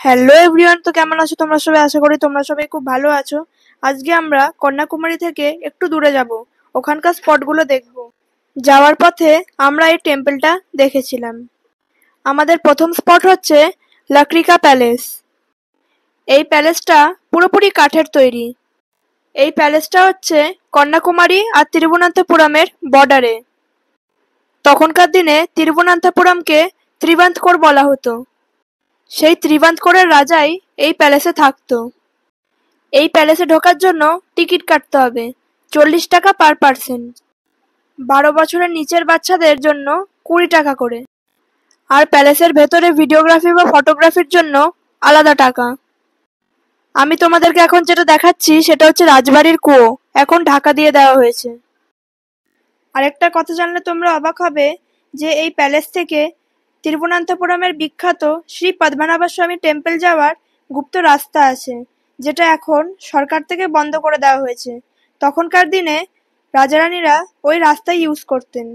Hello everyone, তো কেমন আছো তোমরা সবাই? আশা করি তোমরা সবাই খুব ভালো আছো। আজকে আমরা কন্যাকুমারী থেকে একটু দূরে যাব, ওখানকার স্পটগুলো দেখব। যাওয়ার পথে আমরা এই টেম্পলটা দেখেছিলাম। আমাদের প্রথম স্পট হচ্ছে লাকড়িকা প্যালেস। এই প্যালেসটা পুরোপুরি কাঠের তৈরি। এই প্যালেসটা হচ্ছে কন্যাকুমারী আর তিরুবনন্তপুরমের বর্ডারে। তখনকার দিনে তিরুবনন্তপুরমকে ত্রিবান্ধকোর বলা হতো। সেই ত্রিবান্ধকোরের রাজাই এই প্যালেসে থাকতো। এই প্যালেসে ঢোকার জন্য টিকিট কাটতে হবে 40 টাকা পার পার্সন। 12 বছরের নিচের বাচ্চাদের জন্য 20 টাকা করে। আর প্যালেসের ভেতরে ভিডিওগ্রাফি বা ফটোগ্রাফির জন্য আলাদা টাকা। আমি তোমাদেরকে এখন যেটা দেখাচ্ছি সেটা হচ্ছে রাজবাড়ির কুয়ো, এখন ঢাকা দিয়ে দেওয়া হয়েছে। আরেকটা কথা জানলে তোমরা অবাক হবে যে এই প্যালেস থেকে তিরুবনন্তপুরমের বিখ্যাত শ্রী পদ্মনাভ স্বামী টেম্পল যাওয়ার গুপ্ত রাস্তা আছে, যেটা এখন সরকার থেকে বন্ধ করে দেওয়া হয়েছে। তখনকার দিনে রাজারানীরা ওই রাস্তা ইউজ করতেন।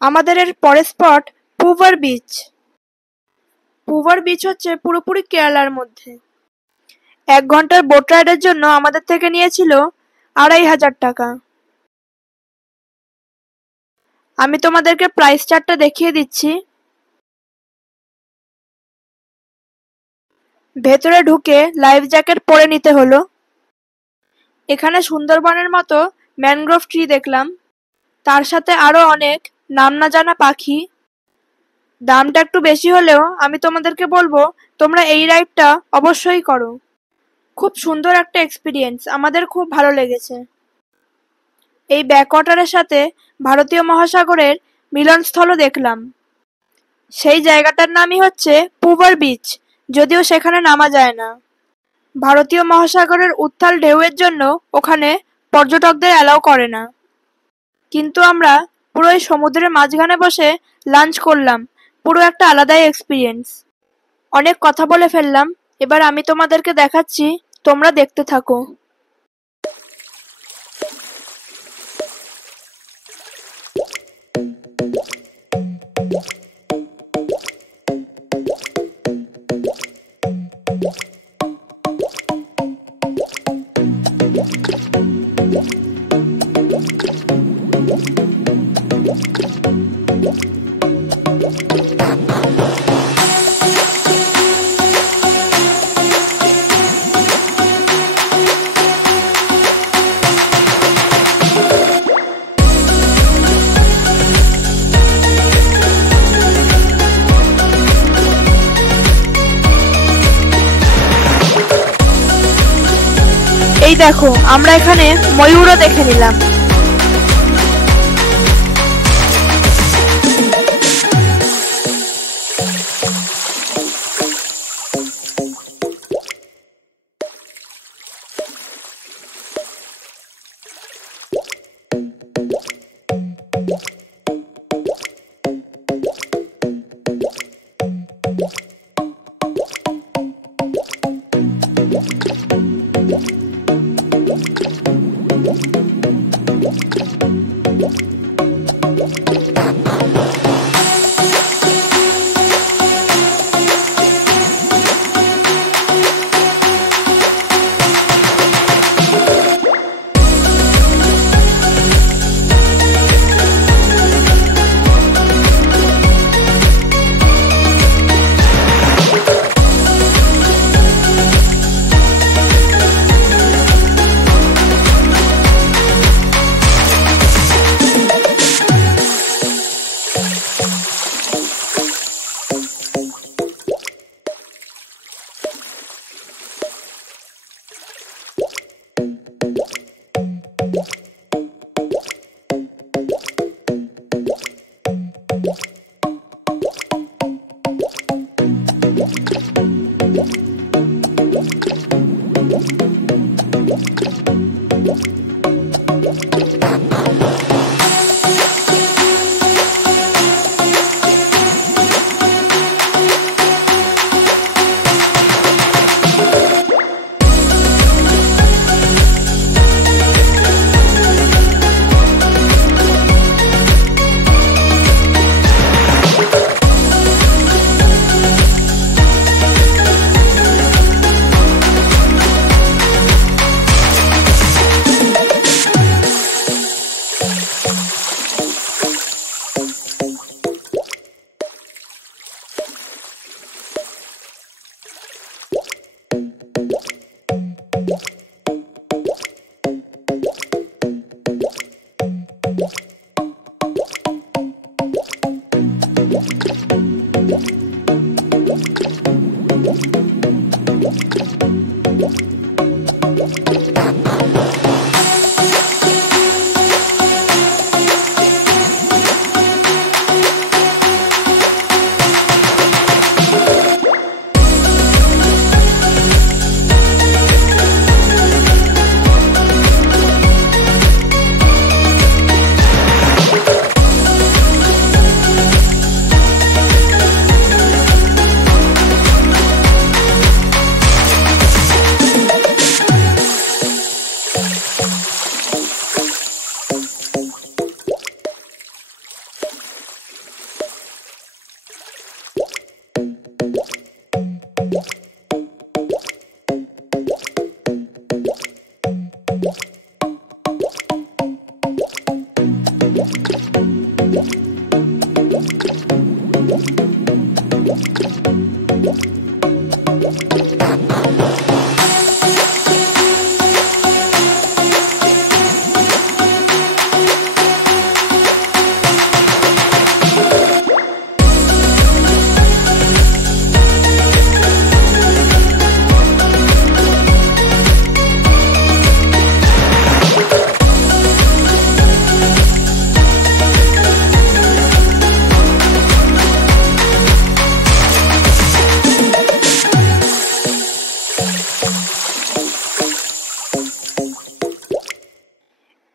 আমাদের এর পরের স্পট পুভার বিচ। পুভার বিচ হচ্ছে পুরোপুরি কেরালার মধ্যে। 1 ঘন্টার বোট রাইডের জন্য আমাদের থেকে নিয়েছিল 2500 টাকা। আমি তোমাদেরকে প্রাইস চার্টটা দেখিয়ে দিচ্ছি। ভেতরে ঢুকে লাইফ জ্যাকেট পরে নিতে হলো। এখানে সুন্দরবনের মতো ম্যানগ্রোভ ট্রি দেখলাম, তার সাথে আরো অনেক নাম না জানা পাখি। দামটা একটু বেশি হলেও আমি তোমাদেরকে বলবো তোমরা এই রাইডটা অবশ্যই করো। খুব সুন্দর একটা এক্সপিরিয়েন্স, আমাদের খুব ভালো লেগেছে। এই ব্যাকওয়াটারের সাথে ভারতীয় মহাসাগরের মিলনস্থলও দেখলাম। সেই জায়গাটার নামই হচ্ছে পুভার বিচ, যদিও সেখানে নামা যায় না। ভারতীয় মহাসাগরের উত্তাল ঢেউয়ের জন্য ওখানে পর্যটকদের অ্যালাউ করে না। কিন্তু আমরা পুরো এই সমুদ্রের মাঝখানে বসে লাঞ্চ করলাম, পুরো একটা আলাদাই এক্সপিরিয়েন্স। অনেক কথা বলে ফেললাম, এবার আমি তোমাদেরকে দেখাচ্ছি, তোমরা দেখতে থাকো। এই দেখো, আমরা এখানে ময়ূরও দেখে নিলাম।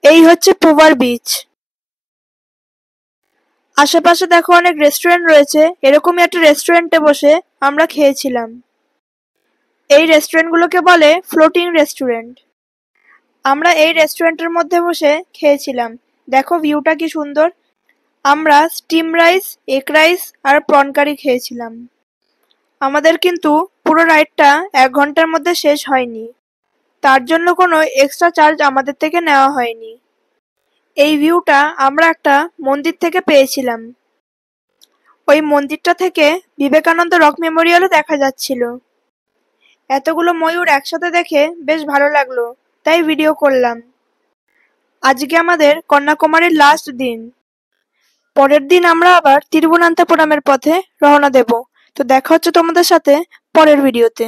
এই হচ্ছে পুভার বিচ। আশেপাশে দেখো অনেক রেস্টুরেন্ট রয়েছে, এরকমই একটা রেস্টুরেন্টে বসে আমরা খেয়েছিলাম। এই রেস্টুরেন্টগুলোকে বলে ফ্লোটিং রেস্টুরেন্ট। আমরা এই রেস্টুরেন্টের মধ্যে বসে খেয়েছিলাম। দেখো ভিউটা কি সুন্দর। আমরা স্টিম রাইস, এগ রাইস আর প্রন কারি খেয়েছিলাম। আমাদের কিন্তু পুরো রাইডটা 1 ঘন্টার মধ্যে শেষ হয়নি, তার জন্য কোনো এক্সট্রা চার্জ আমাদের থেকে নেওয়া হয়নি। এই ভিউটা আমরা একটা মন্দির থেকে পেয়েছিলাম। ওই মন্দিরটা থেকে বিবেকানন্দ রক মেমোরিয়ালও দেখা যাচ্ছিল। এতগুলো ময়ূর একসাথে দেখে বেশ ভালো লাগলো, তাই ভিডিও করলাম। আজকে আমাদের কন্যাকুমারীর লাস্ট দিন। পরের দিন আমরা আবার তিরুবনন্তপুরমের পথে রওনা দেব। তো দেখা হচ্ছে তোমাদের সাথে পরের ভিডিওতে।